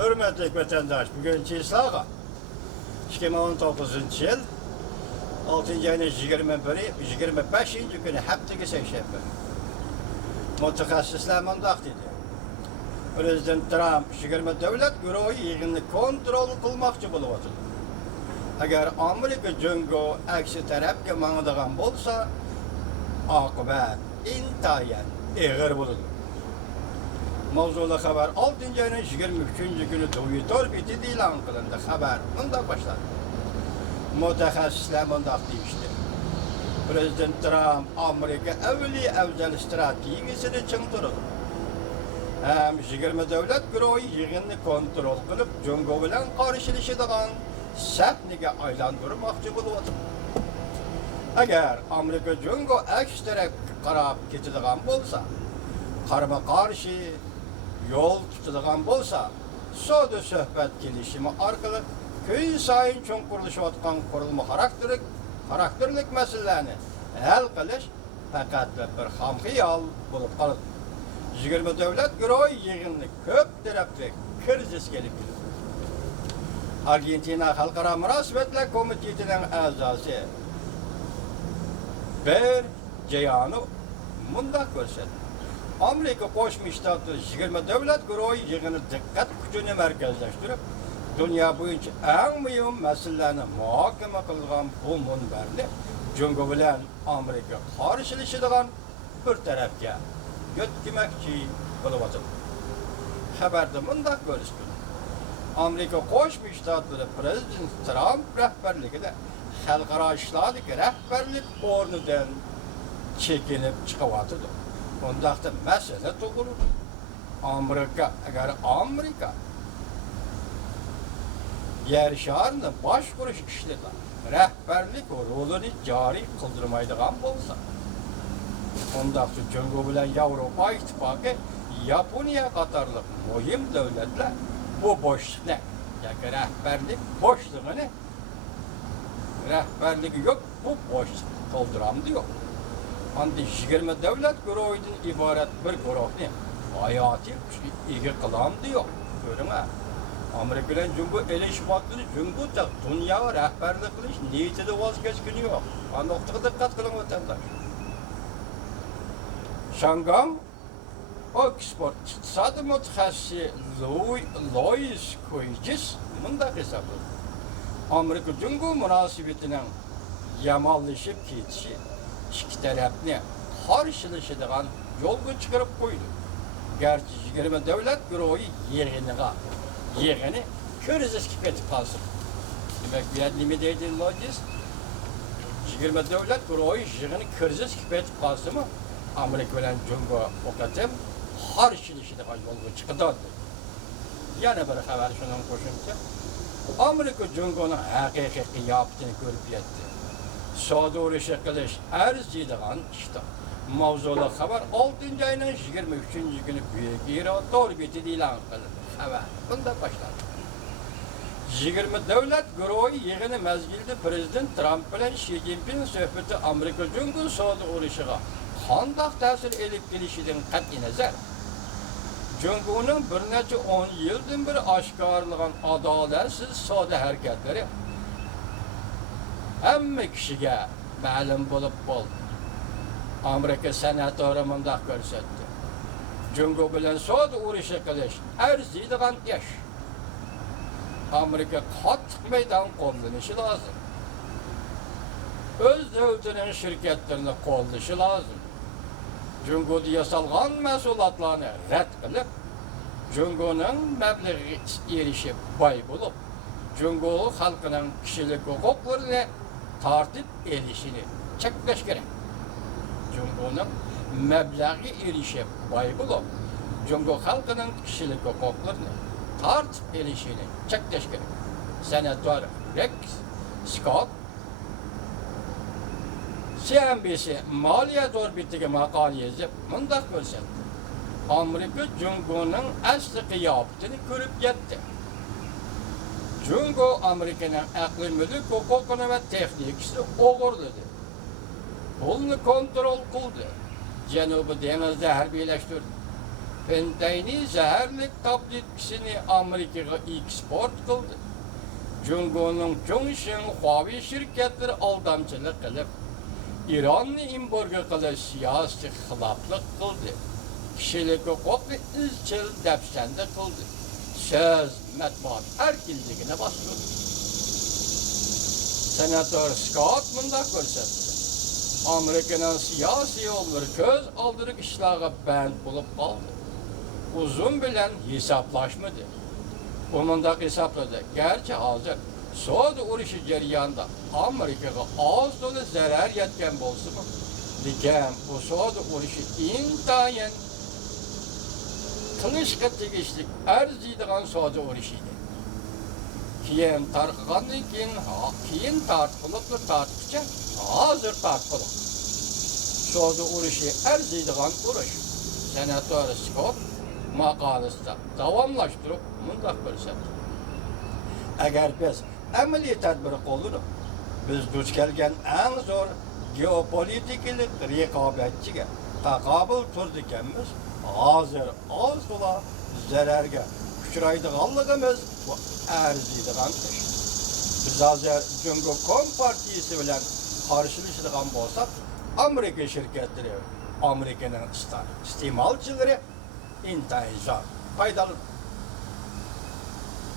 Hürmetli vatandaş, bugün Çislağa 2019 yıl 6. ayının 25. günü haftaga seshanba. Mutaxassislar mundaq dedi. Prezident Trump 20 davlat guruhi yig'inni kontrol qilmoqchi bo'lyapti. Agar Amerika jungo aksi tarafga mangadigan bo'lsa, oqibat intayin ig'ir bo'ladi. Mavzuli xabar 6. ayının 23. günü Twitter betida e'lon qilindi. Xabar bunday boshlandi. Mutaxassislar mundaq deyishdi. Prezident Trump Amerika avliy afzal strategiyasini chingtirdi. Hem 20 davlat guruhi yig'inni kontrol qilib, jungo bilan qarshilashadigan sahnaga aylantirmoqchi bo'lyapti. Agar Amerika jungo aks tarafga qarab ketadigan bo'lsa, qarama-qarshi yo'l tutadigan bo'lsa, savdo suhbat kelishimi orqali kun sayin cho'nqirilishayotgan qurilma xarakterlik masalalarni hal qilish faqat bir xomxayol bo'lib qoladi. 20 davlat guruhi yig'inni ko'p tarafli krizis kelib keldi. Argentina Xalqaro munosabatlar komitetining a'zosi bir Jayano mundaq ko'rsatdi. Amerika Qo'shma Shtatlari 20 davlat guruhi yig'ini diqqat kuchini markazlashtirib, dunyo bo'yicha eng muhim masalalarni muhokama qilgan bu munbarni jungo bilan Amerika qarshilashadigan bir tarafga yo'tkimoqchi bo'lyapti. Xabarda mundaq ko'rsatildi. Amerika Qo'shma Shtatlari Prezident Trump rahbarligida xalqaro ishlardagi rahbarlik o'rnidan chekinib chiqyapti. Bundaqda masala tug'ildi. Agar Amerika yer sharini boshqarish ishlarida rahbarlik rolini joriy qildirmaydigan bo'lsa, bundaqda jungo bilan Yevropa ittifoqi, Yaponiya qatorliq muhim davlatlar bu boshliqni, yoki rahbarligi yo'q, bu boshliqni to'ldiramdi yo'q. Andi 20 davlat guruhidan iborat bir guruhni hayotiy kuchga ega qilamdi yo'q. Ko'ringlar. Amerika bilan jungo elishmoqni, jungo dunyo rahbarlik qilish niyatida voz kechgani yo'q. Bu nuqtaga diqqat qiling vatandosh. Shanghai Oxford iqtisodiy mutaxassisi Louis Koyjis mundaq hisobladi. Amerika jungo munosabatining yomonlashib ketishi ikki tarafni qarshilashadigan yo'lga chiqarib qo'ydi. Garchi 20 davlat guruhi yig'ini ko'rizishga ketib qolsa. Demak, bu yerda nima deydi Louis? 20 davlat guruhi yig'ini ko'rizishga ketib qolsa-mu, Amerika bilan jungo o'qatim qarshilashadigan yo'lga chiqadi. Yana bir xabar shundan qo'shimcha. Amerika jungoning haqiqiy qiyofatini ko'rib yetdi. Savdo urushi qilish arziydigan ishda. Mavzuli xabar 6. ayning 23. kuni Twitter betida e'lon qilindi. Xabar bunda boshlandi. 20 davlat guruhi yig'ini mezgilida Prezident Trump bilan Xi Jinping suhbati Amerika jungo savdo urushiga qanday ta'sir elib kelishidan qat'iy nazar, jungoning bir necha 10 yildan beri oshkorlagan adolatsiz savdo harakatlari hamma kishiga ma'lum bo'lib qoldi. Amerika senatori mundaq ko'rsatdi. Jungo bilan savdo urushi qilish arziydigan ish. Amerika qattiq maydon qo'llanishi lozim. O'z davlatining shirkatlarini qo'llashi lozim. Jungoda yasalgan mahsulotlarni rad qilib, jungoning mablag'iga erishib boy bo'lib, jungo xalqining kishilik huquqlarini tartib elishini cheklash kerak. Jungoning mablag'iga erishib boy bo'lib, jungo xalqining kishilik huquqlarini tartib elishini cheklash kerak. Senator Rex Scott CNBC maliyat orbitiga maqola yozib mundaq ko'rsatdi. Amerika jungoning asli qiyofatini ko'rib yetdi. Jungo Amerikaning aqliy mulk huquqini va texnikasini o'g'irladi. Pulni kontrol qildi. Janubiy dengizda harbiylashtirdi. Pentayni zəhərlik tabletkisini Amerikaga eksport qildi. Jungoning Zhongshan Huawei şirketleri aldamchilik qilib, İranni embargo qilish siyosiy xiloflik qildi. Kishilik huquqni izchil dafshanda qildi. Söz, matbuot erkinligini bostirdi. Senator Scott bunda ko'rsatdi. Amerikaning siyosiy yo'llari ko'z oldirib ishlarga band bo'lib qoldi. Uzun bilan hisoblashmadi. Bu mundaq hisobladi. Garchi hozir Saudiya urushi jarayonida Amerikaga oz to'la zarar yetgan bo'lsa-mu, lekin bu Saudiya urushi intayin qilishga tegishli arziydigan Saudiya urushi edi. Keyin tarqagandan keyin tartqicha hozir tartqilib. Saudiya urushi arziydigan urush. Senator Scott maqolasida davomlashtirib mundaq ko'rsatdi. Agar biz amaliy tadbir qo'llanib, biz duch kelgan eng zo'r geopolitik raqobatchiga taqobil turdikanmiz, hozir oz to'la zararga uchraydiganligimiz bu arziydigan ish. Biz hozir Jungo Kompartiyasi bilan qarshilashadigan bo'lsak, Amerika shirkatlari, Amerikaning iste'molchilari intayin foydali